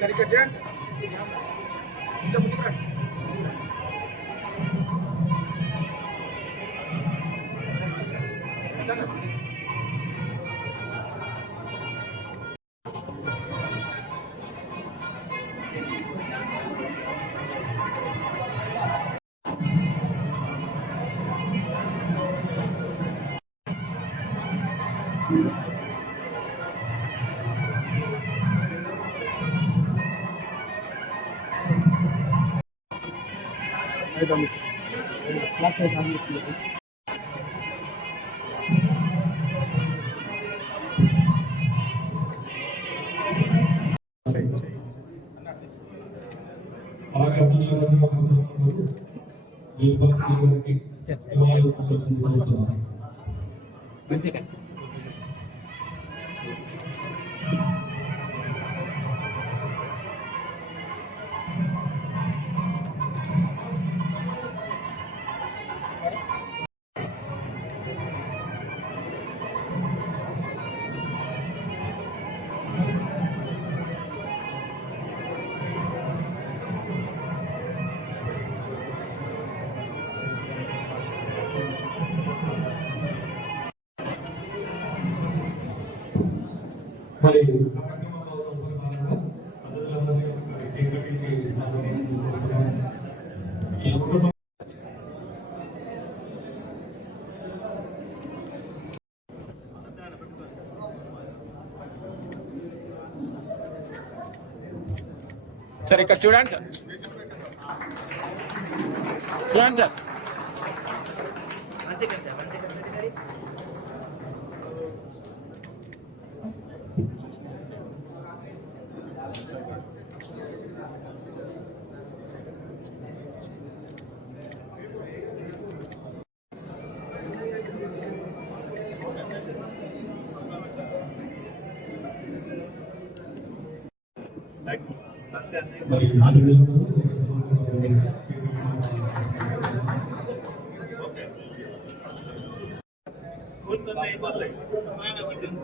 సరిగ్గా చేయండి ఇంకా ముందుకు రండి. చేద్దాం క్లాస్ చేద్దాం మాట్లాడుతున్నారు దీపక్ గారికి ఇవాళ కూర్చోవలసింది సార్ ఇక్కడ చూడండి సార్ చూడండి సార్ మరి ఆంధ్రప్రదేశ్లో మన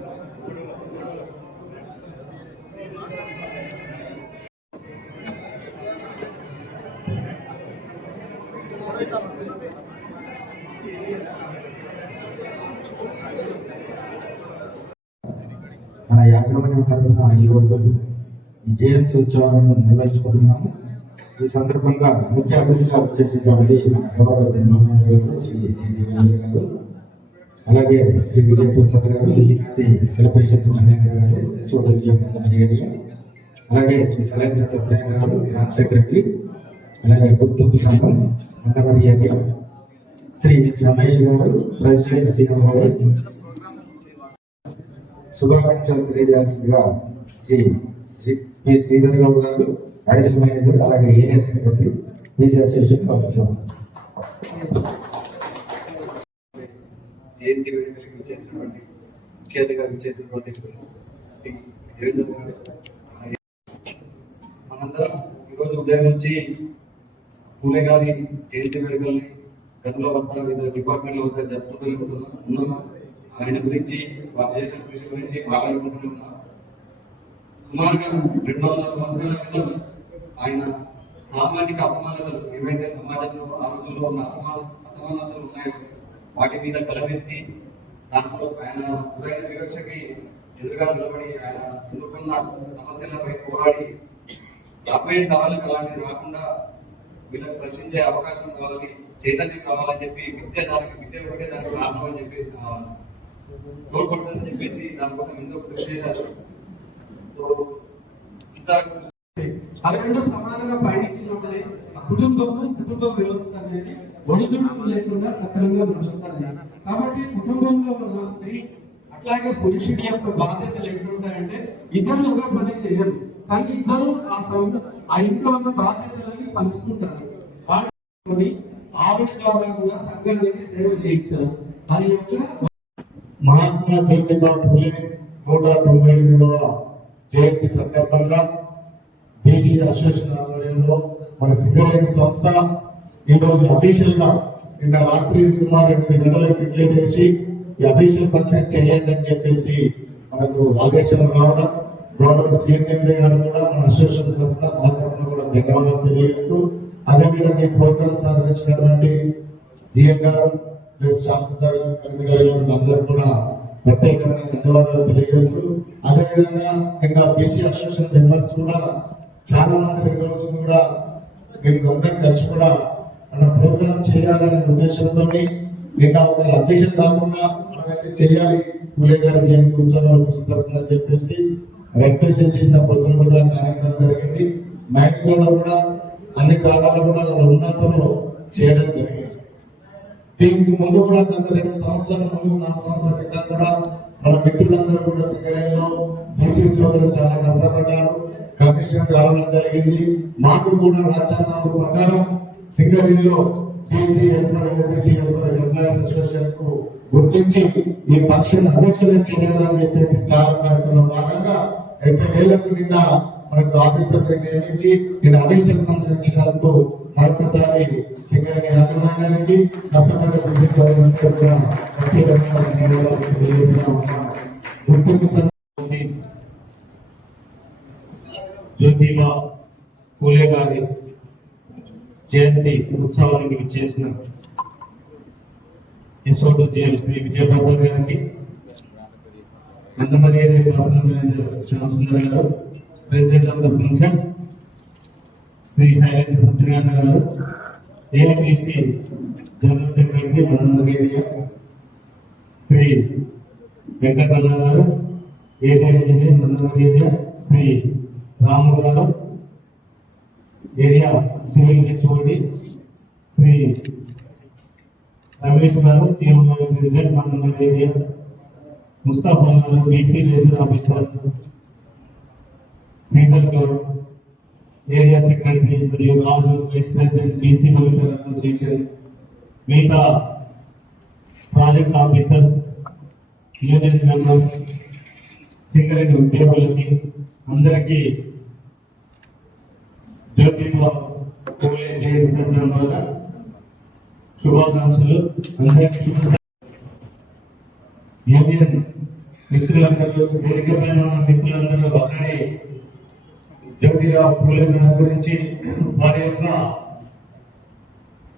జయంతి ఉత్సవాలను నిర్వహించుకుంటున్నాము. ఈ సందర్భంగా ముఖ్య అతిథిగా వచ్చేసినటువంటి మన గౌరవ జనరల్ గారు శ్రీ జయదేవి గారు అలాగే శ్రీ విజయ ప్రసాద్ గారు ఈనాటి సెలబ్రేషన్స్ మేనేజర్ గారు విశ్వవిద్యాలయం మేనేజర్ అలాగే శ్రీ సలేంద్ర సత్య గారు గ్రామ్ సెక్రటరీ అలాగే గుర్తింపు సంఘం మందమర్యాద శ్రీ ఎస్ రమేష్ గారు ప్రెసిడెంట్ సీఎం గారు. శుభాకాంక్షలు తెలియజేస్తుందిగా శ్రీ శ్రీ ఈ శ్రీధర్ గౌడ్ గారు అడిషనల్ మేనేజర్ అలాగే ఏరియా సెక్రటరీ బీసీ అసోసియేషన్ పంపించాం జయంతి వేడుకలకు చేసినటువంటి ముఖ్య అతిథిగా ఇచ్చేసినటువంటి మనందరం ఈరోజు ఉదయం నుంచి పూలే గారి జయంతి వేడుకల్ని గతంలో వద్ద వివిధ డిపార్ట్మెంట్ల వద్ద జరుపుకుంటూ ఉన్నాము ఆయన గురించి వారు చేసిన కృషి గురించి మాట్లాడుకుంటూ ఉన్నాం సుమారుగా రెండు వందల సంవత్సరాల క్రితం ఆయన సామాజిక అసమానతలు ఏవైతే సమాజంలో ఆ రోజుల్లో ఉన్న అసమాన అసమానతలు ఉన్నాయో వాటి మీద తలపెత్తి దాంట్లో ఆయన గురైన వివక్షకి ఎదురుగా నిలబడి ఆయన ఎదుర్కొన్న సమస్యలపై పోరాడి రాబోయే తరాలకు అలాంటివి రాకుండా వీళ్ళకి ప్రశ్నించే అవకాశం కావాలి చైతన్యం కావాలని చెప్పి విద్య దానికి విద్య ఒకటే దానికి కారణం అని చెప్పి ఆ, తోడ్పడుతుందని చెప్పేసి దానికోసం ఎంతో కృషి చేశారు. అవి రెండు సమానంగా పయనించినప్పుడే ఆ కుటుంబము కుటుంబ వ్యవస్థ అనేది ఒడిదుడుకు లేకుండా సక్రమంగా నడుస్తుంది. కాబట్టి కుటుంబంలో ఉన్న స్త్రీ అట్లాగే పురుషుడి యొక్క బాధ్యతలు ఎట్లుంటాయంటే ఇద్దరు ఒక పని చేయరు. కానీ ఇద్దరు ఆ సమ ఆ ఇంట్లో ఉన్న బాధ్యతలని పంచుకుంటారు. వాటిని ఆవిడ ద్వారా కూడా సంఘానికి సేవ చేయించారు. అది యొక్క మహాత్మా చైతన్య పూలే నూట తొంభై ఎనిమిదవ జయంతి సందర్భంగా దేశీయ అసోసియేషన్ ఆధ్వర్యంలో మన సిద్ధమైన సంస్థ ఈరోజు అఫీషియల్గా నిన్న రాత్రి సుమారు ఎనిమిది గంటలకు డిక్లేర్ చేసి ఈ అఫీషియల్ ఫంక్షన్ చేయండి అని చెప్పేసి మనకు ఆదేశాలు రావడం గౌరవ సీఎం గారు కూడా మన అసోసియేషన్ తరఫున మా తరఫున కూడా ధన్యవాదాలు తెలియజేస్తూ అదేవిధంగా ఈ ప్రోగ్రామ్ సాధించినటువంటి జిఎం గారు ప్లస్ శాంతర్ గారు గారు అందరూ కూడా ప్రత్యేకమైన ధన్యవాదాలు తెలియజేస్తూ అదేవిధంగా ఇంకా బీసీ అసోసియేషన్ మెంబర్స్ కూడా చాలా మంది రోజు కూడా మేము అందరం కలిసి కూడా మన ప్రోగ్రామ్ చేయాలనే ఉద్దేశంతో ఇంకా ఒక అకేషన్ కాకుండా మనమైతే చేయాలి. పూలే గారి జయంతి ఉత్సవాలు పుస్తకం చెప్పేసి రిప్రజెంట్ చేసిన పొద్దున కూడా కార్యక్రమం జరిగింది. మ్యాథ్స్లో కూడా అన్ని జాగాలు కూడా వాళ్ళ ఉన్నంతలో చేయడం జరిగింది. దీనికి ముందు కూడా గత రెండు సంవత్సరాల ముందు నాలుగు సంవత్సరాల క్రితం కూడా మన మిత్రులందరూ కూడా సింగరేణిలో బీసీ సోదరులు చాలా కష్టపడ్డారు. కమిషన్ రావడం జరిగింది. మాకు కూడా రాజ్యాంగం ప్రకారం సింగరేణిలో బీసీ ఎంఫర్ ఓబీసీ ఎంఫర్ ఎంప్లాయీస్ అసోసియేషన్కు గుర్తించి ఈ పక్షాన్ని అభిషేకం చేయాలని చెప్పేసి చాలా కార్యక్రమంలో భాగంగా ఎనభై ఏళ్ళకు నిన్న మనకు ఆఫీసర్లు నియమించి నేను అభిషేకం ఇచ్చినందుకు మరొకసారి సింగరేణి యాజమాన్యానికి కష్టపడ్డ కృషి సోదరులందరూ కూడా ప్రత్యేకమైన ధన్యవాదాలు తెలియజేస్తా ఉన్నాను. గుర్తింపు జ్యోతిబా పూలే గారి జయంతి ఉత్సవానికి విచ్చేసిన ఎస్ఓటు జేఎల్ శ్రీ విజయప్రసాద్ గారికి నందమరి ఏరియా మేనేజర్ శ్యామసుందర్ గారు president of the function Shri silent Satyanarayana గారు AIPC general secretary Nandamari Shri Venkataramana గారు ఏరియా ఇంజనీర్ శ్రీ రాము గారు area civil HOD Shri Ramesh గారు సీఎం గారు ప్రెసిడెంట్ మండలం ముస్తాఫా గారు BC liaison officer. Sridhar area secretary మరియు Raju vice president BC welfare association మిగతా project officers union members Singareni ఉద్యోగులకి అందరికీ జ్యోతిబా పూలే జయంతి సందర్భంగా శుభాకాంక్షలు. అందరికీ యూనియన్ మిత్రులందరూ వేదిక పైన ఉన్న మిత్రులందరూ ఆల్రెడీ జ్యోతిరావు పూలే గురించి వారి యొక్క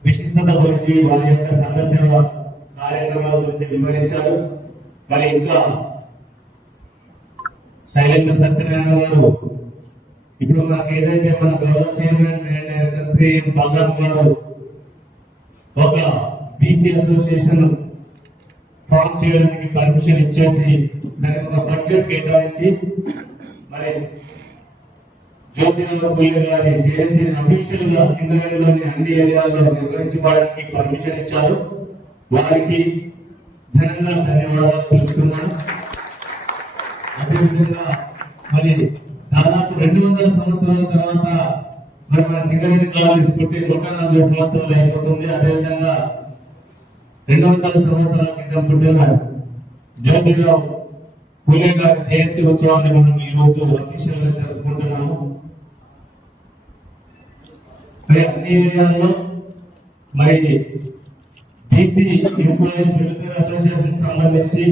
విశిష్టత గురించి వారి యొక్క సందర్శన కార్యక్రమాల గురించి వివరించారు. మరి ఇంకా శైలేంద్ర సత్యనారాయణ గారు ఇప్పుడు మనకి ఏదైతే మన గౌరవ చైర్మన్ డైరెక్టర్ శ్రీ బల్రాం గారు ఒక బీసీ అసోసియేషన్ ఫామ్ చేయడానికి పర్మిషన్ ఇచ్చేసి దానికి ఒక బడ్జెట్ కేటాయించి మరి జ్యోతిరావు పూలే గారి జయంతిని అఫీషియల్గా సింగరేణిలోని అన్ని ఏరియాల్లో పర్మిషన్ ఇచ్చారు. వారికి ఘనంగా ధన్యవాదాలు తెలుపుతున్నాను. అదేవిధంగా మరి దాదాపు రెండు వందల సంవత్సరాల తర్వాత మరి మన సింగరేణి కాలేజ్ పుట్టి నూట నలభై సంవత్సరాలు అయిపోతుంది. అదేవిధంగా రెండు వందల సంవత్సరాల క్రితం పుట్టిన జ్యోతిరావు పూలే గారి జయంతి ఉత్సవాన్ని మనం ఈ రోజు అఫీషియల్గా జరుపుకుంటున్నాము. మరి అన్ని మరి బీసీ ఎంప్లాయీస్ వెల్ఫేర్ అసోసియేషన్ సంబంధించి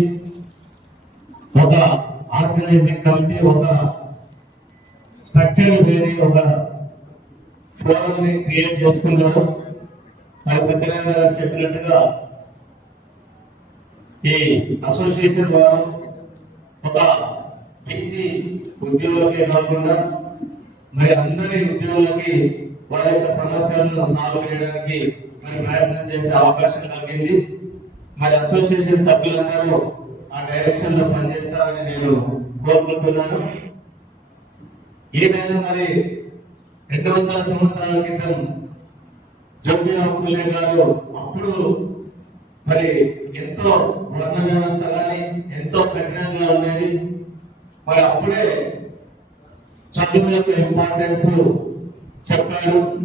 ఒక ఆర్గనైజింగ్ కమిటీ ఒక స్ట్రక్చర్ వేరే ఒక ఫోరం క్రియేట్ చేసుకున్నారు. మరి సత్యనారాయణ గారు చెప్పినట్టుగా ఈ అసోసియేషన్ వారు ఒక బీసీ ఉద్యోగులకే కాకుండా మరి అందరి ఉద్యోగులకి వారి యొక్క సమస్యలను సాల్వ్ చేయడానికి మరి ప్రయత్నం చేసే అవకాశం కలిగింది. మరి అసోసియేషన్ సభ్యులందరూ ఆ డైరెక్షన్లో పనిచేస్తారని నేను కోరుకుంటున్నాను. ఏదైనా మరి రెండు వందల సంవత్సరాల క్రితం జ్యోతిరావు పూలే గారు అప్పుడు మరి ఎంతో వర్ణ వ్యవస్థ కానీ ఎంతో కఠినంగా ఉండేది. మరి అప్పుడే చదువు యొక్క ఇంపార్టెన్స్ చెప్పారు.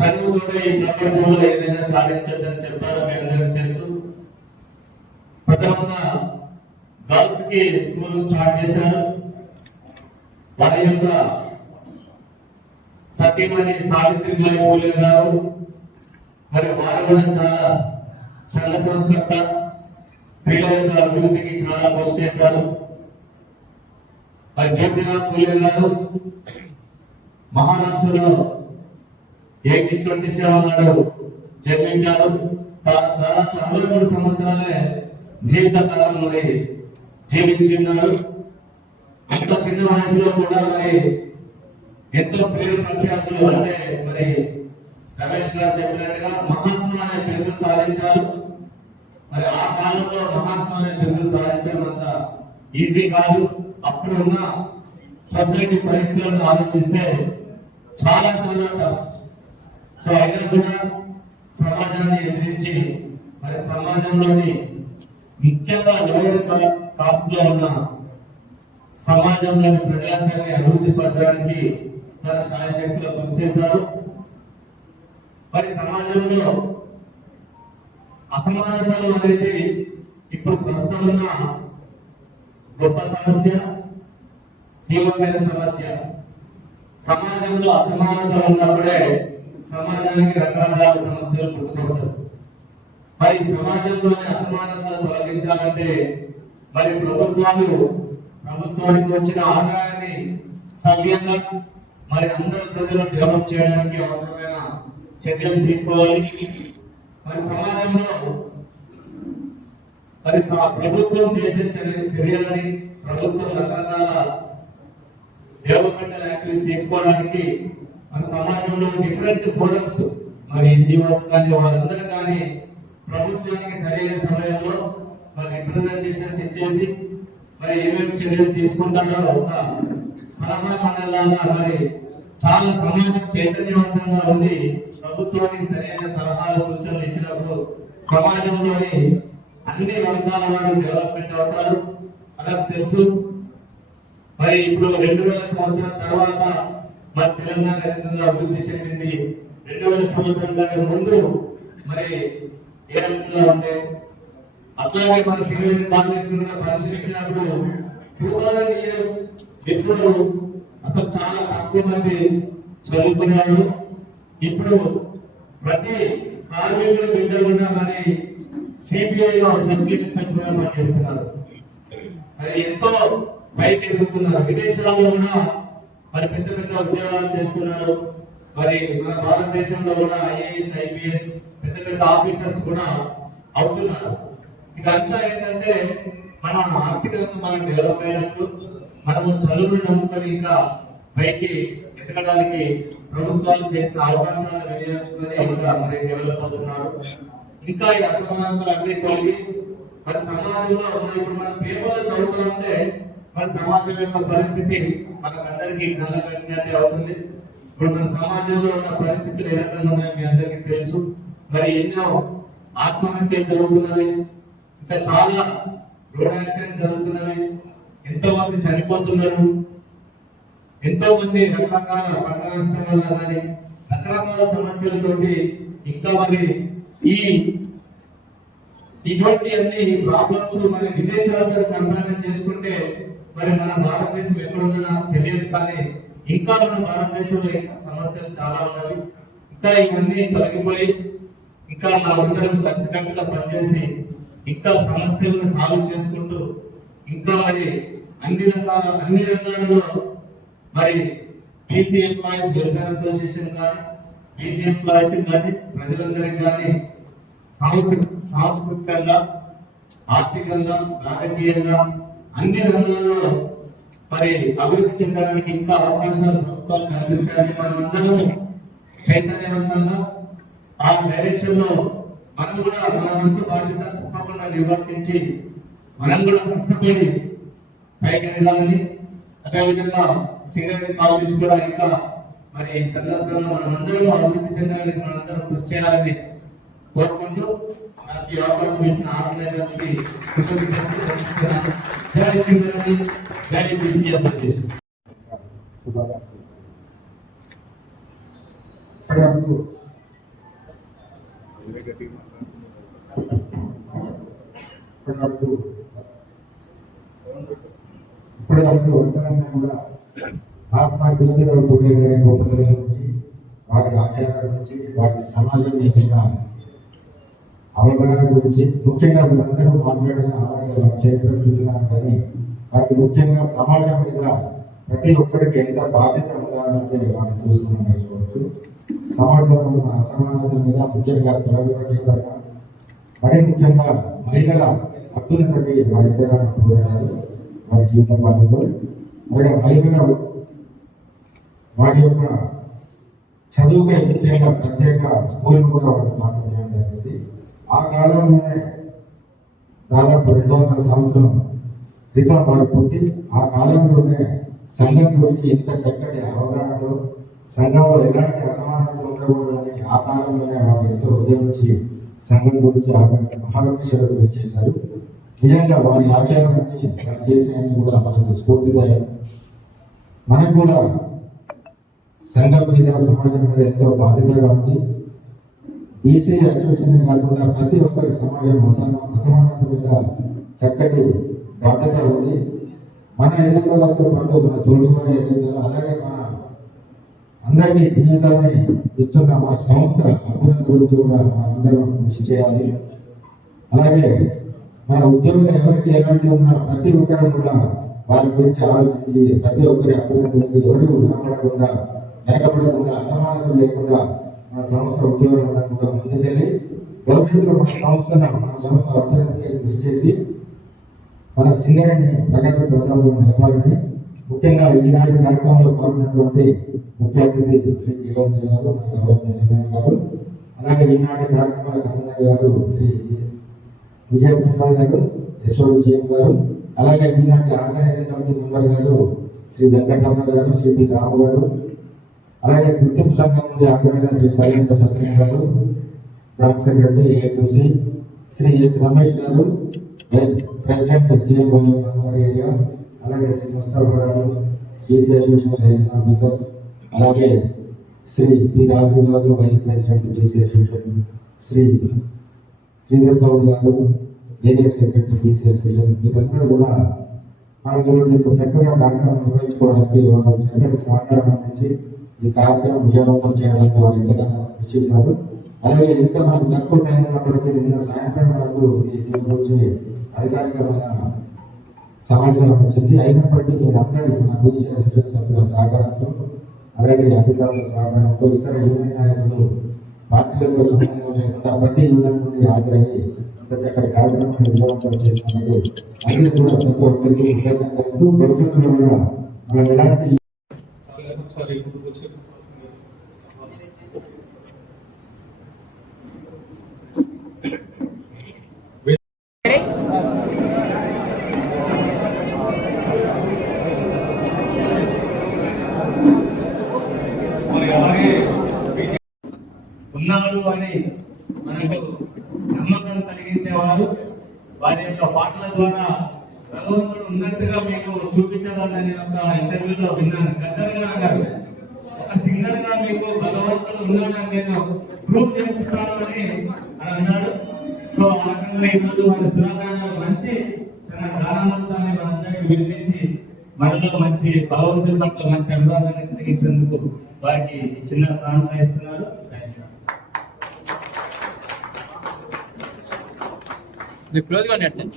చదువుకుంటే ఈ ప్రపంచంలో ఏదైనా సాధించవచ్చు అని చెప్పారు మీ అందరికీ తెలుసు. ప్రథమంగా గర్ల్స్కి స్కూల్ స్టార్ట్ చేశారు. వారి యొక్క సత్యమణి సావిత్రిబాయి పూలే గారు. మరి వారు కూడా చాలా సంఘ సంస్కర్త. స్త్రీల యొక్క అభివృద్ధికి చాలా కృషి చేశారు. మరి జ్యోతిరావు పూలే గారు మహారాష్ట్రలో ఎయిటీన్ ట్వంటీ సెవెన్ నాడు జన్మించారు తా- అరవై మూడు సంవత్సరాలే జీవితకాలం మరి జీవించి ఉన్నారు అంత చిన్న వయసులో కూడా మరి ఎంతో పేరు ప్రఖ్యాతులు అంటే మరి రమేష్ గారు చెప్పినట్టుగా మహాత్మా అనే బిరుదు సాధించారు. మరి ఆ కాలంలో మహాత్మా అనే బిరుదు సాధించడం అంత ఈజీ కాదు. అప్పుడు ఉన్న సొసైటీ పరిస్థితులను ఆలోచిస్తే చాలా చాలా టఫ్ సో అయినా కూడా సమాజాన్ని ఎదిరించి మరి సమాజంలోని ముఖ్యంగా లోయర్ కాస్ట్లో ఉన్న సమాజంలోని ప్రజలందరినీ అభివృద్ధి పరచడానికి తన శాయశక్తిలో కృషి చేశారు. మరి సమాజంలో అసమానతలు అనేది ఇప్పుడు ప్రస్తుతం ఉన్న గొప్ప సమస్య తీవ్రమైన సమస్య. సమాజంలో అసమానత ఉన్నప్పుడే సమాజానికి రకరకాల సమస్యలు పుట్టుకొస్తాయి. మరి సమాజంలోని అసమానతలు తొలగించాలంటే మరి ప్రభుత్వాలు ప్రభుత్వానికి వచ్చిన ఆదాయాన్ని సవ్యంగా మరి అందరి ప్రజలు డెవలప్ చేయడానికి అవసరమైన చర్యలు తీసుకోవాలి. మరి సమాజంలో మరి ప్రభుత్వం చేసే చర్యలని ప్రభుత్వం రకరకాల డెవలప్మెంటల్ యాక్టివిటీస్ తీసుకోవడానికి మన సమాజంలో డిఫరెంట్ ఫోరమ్స్ మరి ఎన్జిఓస్ కానీ వాళ్ళందరూ కానీ ప్రభుత్వానికి సరైన సమయంలో మరి రిప్రజెంటేషన్స్ ఇచ్చేసి మరి ఏమేమి చర్యలు తీసుకుంటారో ఒక సలహా మండలాగా మరి చాలా సమాజం చైతన్యవంతంగా ఉండి ప్రభుత్వానికి సరైన సలహాలు సూచనలు ఇచ్చినప్పుడు సమాజంలోని అన్ని వర్గాల వారు డెవలప్మెంట్ అవుతారు. అలా తెలుసు మరి ఇప్పుడు రెండు వేల సంవత్సరం తర్వాత మన తెలంగాణ ఎంతో అభివృద్ధి చెందింది. రెండు వేల సంవత్సరం కంటే ముందు మరి ఏ రకంగా ఉండే అట్లాగే మన సీనియర్ కాంగ్రెస్ కూడా పరిశీలించినప్పుడు టూ థౌజండ్ ఇయర్ బిఫోర్ అసలు చాలా తక్కువ మంది చదువుతున్నారు ఇప్పుడు ప్రతి కార్మికుల బిడ్డ కూడా మరి సిబిఐలో సబ్ ఇన్స్పెక్టర్ పనిచేస్తున్నారు. మరి ఎంతో పైకి ఎదుగుతున్నారు విదేశాల్లో కూడా మరి పెద్ద పెద్ద ఉద్యోగాలు చేస్తున్నారు. మరి మన భారతదేశంలో కూడా ఐఏఎస్ ఐపీఎస్ పెద్ద పెద్ద ఆఫీసర్స్ కూడా అవుతున్నారు. ఇదంతా ఏంటంటే మన ఆర్థికంగా మనం డెవలప్ అయినప్పుడు మనము చదువును నమ్ముకొని ఇంకా పైకి ఎదగడానికి ప్రభుత్వాలు చేసిన అవకాశాలను వినియోగించుకొని ఇంకా మరి డెవలప్ అవుతున్నారు. ఇంకా ఈ అసమానతలు అన్ని తొలగి మరి సమాజంలో ఇప్పుడు మనం పేపర్లో చదువుతుంటే మన సమాజం యొక్క పరిస్థితి మనకు అందరికీ అవుతుంది. ఇప్పుడు మన సమాజంలో ఉన్న పరిస్థితులు ఏ రకంగా ఉన్నాయో మీ అందరికీ తెలుసు. మరి ఎన్నో ఆత్మహత్యలు జరుగుతున్నవి. ఇంకా చాలా రోడ్ యాక్సిడెంట్ జరుగుతున్నవి. ఎంతో మంది చనిపోతున్నారు. ఎంతో మంది రకరకాల పంట నష్టం వల్ల కానీ రకరకాల సమస్యలతోటి ఇంకా మరి ఈ ఇటువంటి అన్ని ప్రాబ్లమ్స్ మరి విదేశాలతో కంపేర్ చేసుకుంటే మరి మన భారతదేశం ఎక్కడుందో నాకు తెలియదు కానీ ఇంకా మన భారతదేశంలో ఇంకా సమస్యలు చాలా ఉన్నవి ఇంకా ఇవన్నీ తొలగిపోయి ఇంకా మనందరం కలిసికట్టుగా పనిచేసి ఇంకా సమస్యలను సాల్వ్ చేసుకుంటూ ఇంకా మరి అన్ని రకాల అన్ని రంగాల్లో మరి బీసీ ఎంప్లాయీస్ వెల్ఫేర్ అసోసియేషన్ కానీ బీసీ ఎంప్లాయీస్ కానీ ప్రజలందరికీ కానీ సాంస్కృ సాంస్కృతికంగా ఆర్థికంగా రాజకీయంగా అన్ని రంగాల్లో మరి అభివృద్ధి చెందడానికి ఇంకా అవకాశాలు ప్రభుత్వాలు కల్పిస్తాయని మనం అందరం చైతన్యవంతంగా ఆ డైరెక్షన్లో మనం కూడా మన వంతు బాధ్యత తప్పకుండా నిర్వర్తించి మనం కూడా కష్టపడి పైకి వెళ్ళాలని అదేవిధంగా సింగరేణి కాలేజ్ కూడా ఇంకా మరి ఈ సందర్భంగా మనం అందరం అభివృద్ధి చెందడానికి మనందరం కృషి చేయాలని కోరుకుంటూ నాకు ఈ అవకాశం ఇచ్చిన ఆత్మీయ కృతజ్ఞతలు తెలుపుతున్నాను. జై సింగరేణి జై బీసీ అసోసియేషన్ శుభాకాంక్షలు ఇప్పటి వరకు ఇప్పటి వరకు ఇప్పటి వరకు అందరంతా కూడా మహాత్మా జ్యోతిరావు పూలే గారి గొప్పతనం గురించి వారి ఆశయాల గురించి వారి సమాజం మీద అవగాహన గురించి ముఖ్యంగా వీళ్ళందరూ మాట్లాడిన అలాగే చరిత్ర చూసినా కానీ వారికి ముఖ్యంగా సమాజం మీద ప్రతి ఒక్కరికి ఎంత బాధ్యత ఉండాలన్నది వారిని చూసి నేర్చుకోవచ్చు సమాజంలో ఉన్న అసమానతల మీద ముఖ్యంగా కుల వివక్షపైన మరీ ముఖ్యంగా మహిళల అభ్యున్నతకి వారు ఎంతగానో పోరాడారు. వారి జీవిత కాలంలో అలాగే మహిళలు వారి యొక్క చదువుపై ముఖ్యంగా ప్రత్యేక స్కూల్ కూడా వారు స్థాపించడం జరిగింది. ఆ కాలంలోనే దాదాపు రెండు వందల సంవత్సరం క్రితం వారు పుట్టి ఆ కాలంలోనే సంఘం గురించి ఇంత చక్కటి అవగాహనతో సంఘంలో ఎలాంటి అసమానత ఉండకూడదని ఆ కాలంలోనే వారు ఎంతో ఉద్యమించి సంఘం గురించి అవగాహన మహావిషయాల గురించి చేశారు. నిజంగా వారి ఆచారాన్ని వారు కూడా మనకు స్ఫూర్తిదాయం మనకు కూడా సంఘం మీద సమాజం మీద ఎంతో బాధ్యతగా ఉంది. బీసీ అసోసియేషన్ కాకుండా ప్రతి ఒక్కరి సమాజం అసమాన అసమానత మీద చక్కటి బాధ్యత ఉంది. మన ఎదుగుదలతో పాటు మన తోటివారి ఎదుగుదల అలాగే మన అందరికీ జీవితాన్ని ఇస్తున్న మన సంస్థ అభివృద్ధి గురించి కూడా మనం అందరం కృషి చేయాలి. అలాగే మన ఉద్యోగులు ఎవరికి ఎలాంటి ఉన్నా ప్రతి ఒక్కరు కూడా వారి గురించి ఆలోచించి ప్రతి ఒక్కరి అభివృద్ధికి ఎవరు వినపడకుండా వెనకబడకుండా అసమానత లేకుండా మన సంస్థ ఉద్యోగులు ఉద్యోగులంతా కూడా ముందుకెళ్ళి భవిష్యత్తులో మన సంస్థను మన సంస్థ అభ్యున్నతికి కృషి చేసి మన సింగరేణి ప్రగతి పథంలో నిలపాలని ముఖ్యంగా ఈనాటి కార్యక్రమంలో పాల్గొన్నటువంటి ముఖ్య అతిథి శ్రీ జీవన్ గారు మన గౌరవ చంద్రబాబు గారు అలాగే ఈనాటి కార్యక్రమాల కన్వీనర్ గారు శ్రీ విజయప్రసాద్ గారు యశ్వర్ జీఎం గారు అలాగే ఈనాటి ఆర్గనైజింగ్ కమిటీ మెంబర్ గారు శ్రీ వెంకటరమణ గారు శ్రీ పి రాము గారు అలాగే గుర్తింపు సంఘం నుండి హాజరైన శ్రీ శైలేంద్ర సత్యం గారు block secretary APC Shri S Ramesh గారు ప్రెసిడెంట్ సీఎం ఏరియా అలాగే శ్రీ ముస్తఫా గారు బీసీ అసోసియేషన్ ఆఫీసర్ అలాగే శ్రీ పి రాజు గారు vice president BC association Shri Sridhar Goud గారు ఏరియా సెక్రటరీ బీసీ అసోసియేషన్ వీరందరూ కూడా మనం ఈరోజు చక్కగా కార్యక్రమం నిర్వహించుకోవడానికి వారు చక్కటి సహకారం అందించి ఈ కార్యక్రమం విజయవంతం చేయడానికి వాళ్ళు ఎంతగానో కృషి చేశారు. అలాగే ఎంత మనకు తక్కువ టైం ఉన్నప్పటికీ నిన్న సాయంత్రం మనకు దీని గురించి అధికారికమైన సమాచారం వచ్చింది. అయినప్పటికీ మీరందరూ మన బీసీ సభ్యుల సహకారంతో అలాగే అధికారుల సహకారంతో ఇతర యూనియన్ నాయకులు పార్టీలతో సంబంధం లేకుండా ప్రతి యూనియన్ నుండి హాజరయ్యి ఇంత చక్కటి కార్యక్రమాన్ని విజయవంతం చేసినందుకు అందరూ కూడా ప్రతి ఒక్కరికి కృతజ్ఞతలు భవిష్యత్తులో కూడా మనం ఎలాంటి ఒకసారి ఉన్నాడు అని మనకు నమ్మకం కలిగించేవారు. వారి యొక్క పాటల ద్వారా భగవంతుడు ఉన్నట్టుగా మీకు చూపించాలని నేను ఒక ఇంటర్వ్యూలో విన్నాను. గద్దర్ గారు అన్నారు. ఒక సింగర్గా మీకు భగవంతుడు ఉన్నాడని నేను ప్రూఫ్ చేపిస్తాను అని అని అన్నాడు. సో ఆ రకంగా ఈరోజు మన సురాగానాలు మంచి తన గానామృతాన్ని మనందరికీ వినిపించి మనలో మంచి భగవంతుడి పట్ల మంచి అనురాగాన్ని కలిగించేందుకు వారికి చిన్న కానుక ఇస్తున్నారు థ్యాంక్ యూ క్లోజ్గా ఉన్నాడు సార్